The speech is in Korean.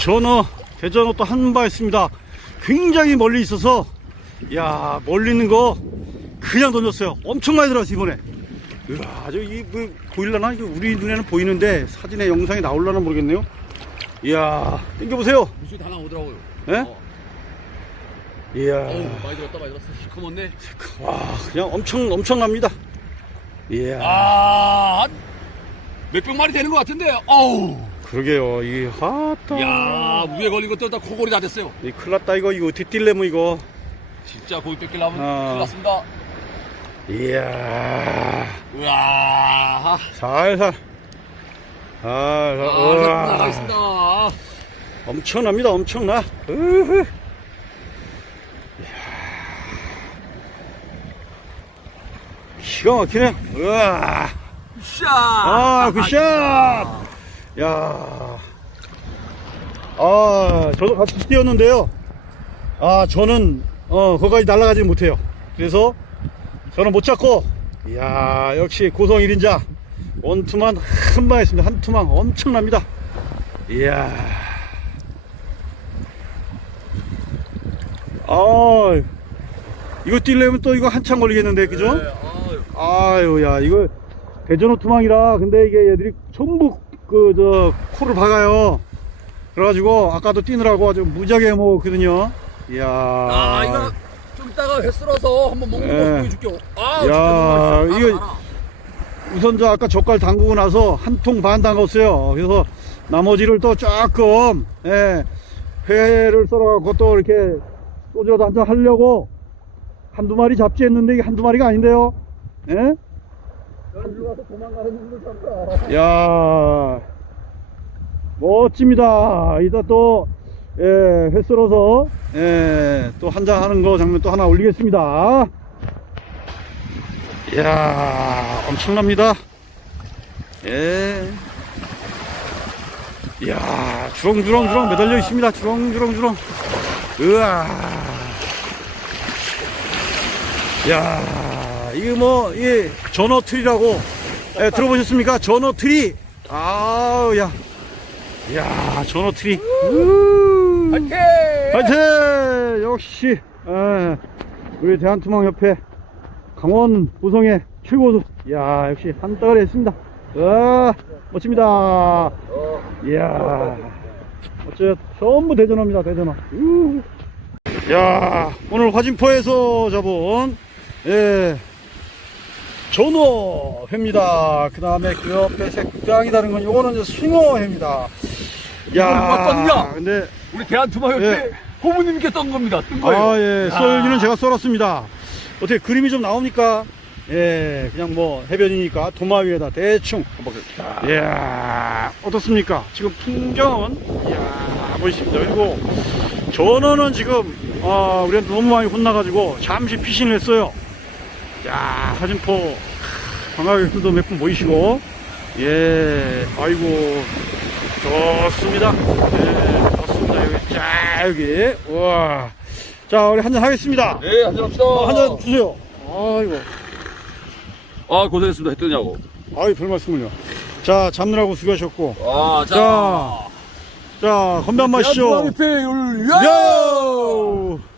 전어, 대전어 또한바 있습니다. 굉장히 멀리 있어서, 야 멀리 있는 거 그냥 던졌어요. 엄청 많이 들어왔어, 이번에. 으아, 저, 이, 그, 보일라나? 이거 우리 눈에는 보이는데, 사진에 영상에 나올라나 모르겠네요. 이야, 땡겨보세요. 무슨 하나 오더라고요. 예? 어. 이야, 어우, 많이 들었다, 많이 들었어. 시커먼네. 와, 그냥 엄청, 엄청납니다. 이야, 아, 한 몇백 마리 되는 것 같은데, 어우. 그러게요. 이, 하따. 야 위에 걸린 것도 다 코골이 다 됐어요. 이 큰일 났다, 이거. 이거 어떻게 뛸래면 이거. 진짜 거기 뺏기려면 아. 큰일 났습니다. 이야, 우와. 살살. 살살. 아, 우와. 나가겠습니다. 엄청납니다, 엄청나. 으흐. 이야. 기가 막히네. 우와. 샷! 아, 굿샷! 야. 아, 저도 같이 뛰었는데요. 아, 저는, 어, 거기까지 날아가지 못해요. 그래서, 저는 못 잡고, 이야, 역시 고성 1인자. 원투만 한 방 했습니다. 한 투만 엄청납니다. 이야. 아, 이거 뛰려면 또 이거 한참 걸리겠는데, 그죠? 네, 아유. 아유, 야, 이거 대전호 투망이라 근데 이게 얘들이 전부 그 저 코를 박아요. 그래가지고 아까도 뛰느라고 아주 무지하게 먹었거든요. 이야. 아, 이거 좀 이따가 회 쓸어서 한번 먹는 예. 모습 보여줄게요. 아, 야, 진짜. 이거- 하나. 우선 저 아까 젓갈 담그고 나서 한 통 반 담갔어요. 그래서 나머지를 또 조금 예, 회를 썰어갖고 또 이렇게 소주라도 한잔 하려고 한두 마리 잡지 했는데 이게 한두 마리가 아닌데요. 예? 야 멋집니다. 이따 또, 예, 회 썰어서, 예, 또 한잔 하는 거 장면 또 하나 올리겠습니다. 이야, 엄청납니다. 예. 이야, 주렁주렁주렁 매달려 있습니다. 주렁주렁주렁. 으아. 야, 이거 뭐, 이 전어 틀이라고 예, 들어보셨습니까? 전어 트리. 아우, 야. 야, 전어 트리. 우. 파이팅! 화이팅! 역시, 예, 우리 대한투망협회 강원 보성의 최고수. 야, 역시 한 따가리 했습니다. 와, 멋집니다. 어. 이야, 어째 전부 대전어입니다, 대전어. 우. 야, 오늘 화진포에서 잡은, 예, 전어 회입니다. 그 다음에 그 옆에 색상이 다른 건 요거는 이제 숭어 회입니다. 이건 어떻냐? 근데, 우리 대한투마협회 예. 호부님께 떤 겁니다. 뜬 거예요. 아, 예, 야. 썰기는 제가 썰었습니다. 어떻게 그림이 좀 나옵니까? 예, 그냥 뭐 해변이니까 도마 위에다 대충. 이야, 어떻습니까? 지금 풍경은, 이야, 멋있습니다. 그리고 전어는 지금, 아, 우리한테 너무 많이 혼나가지고 잠시 피신을 했어요. 야, 사진포, 관광객들도 몇분 모이시고, 예, 아이고, 좋습니다. 예, 좋습니다. 여기, 자, 여기, 우와. 자, 우리 한잔 하겠습니다. 네, 한잔합시다. 어, 한잔 주세요. 아이고. 아, 고생했습니다. 했더냐고. 아이, 별 말씀을요. 자, 잡느라고 수고하셨고. 아, 자, 자, 건배 한 마시죠. 위하여! 야!